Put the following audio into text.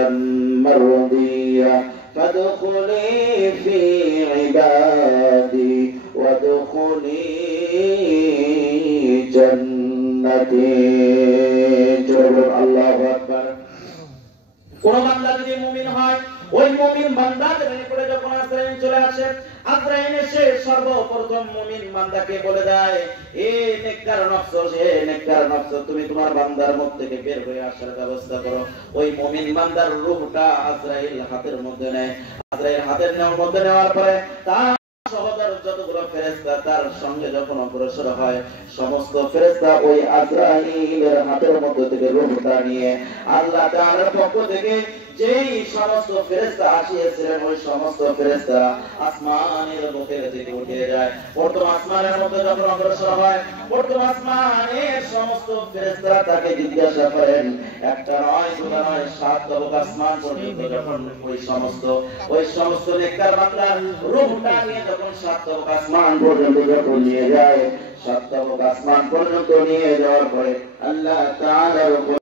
مرضية فادخلي في عبادي وادخلي جنتي الله أكبر কোন বান্দা যদি মুমিন হয় ওই মুমিন বান্দাদের নিকটে যখন আজরাইল চলে আসে আজরাইল এসে সর্বপ্রথম মুমিন বান্দাকে বলে দেয় এ নেককার নফস তুমি তোমার বান্দার মুখ থেকে বের হয়ে আসার ব্যবস্থা করো। ওই মুমিন বান্দার রূহটা আজরাইল হাতের মধ্যে নেয়। আজরাইল হাতের মধ্যে নেওয়ার পরে তার সহোদর যতগুলো ফেরেশতা তার সঙ্গে যখন অগ্রসর হয় সমস্ত ফেরেশতা ওই আজরাইলের হাতের মধ্যে থেকে রূহটা নিয়ে আল্লাহ তাআলার পক্ষ থেকে যেই সমস্ত ফেরেশতা আসিয়াছিলেন ওই সমস্ত ফেরেশতা আসমানের বুকে থেকে উঠে যায়। প্রথম আসমানের মধ্যে যখন অগ্রসর হয় প্রথম আসমানের সমস্ত ফেরেশতা তাকে জিজ্ঞাসা করেন একটা নয় দুটো নয় সাত তবক আসমান পর্যন্ত যখন ওই সমস্ত নেককার বান্দার রূহটা নিয়ে যখন সাত তবক আসমান পর্যন্ত যখন নিয়ে যায় সাত তবক আসমান পর্যন্ত নিয়ে যাওয়ার পরে আল্লাহ তাআলার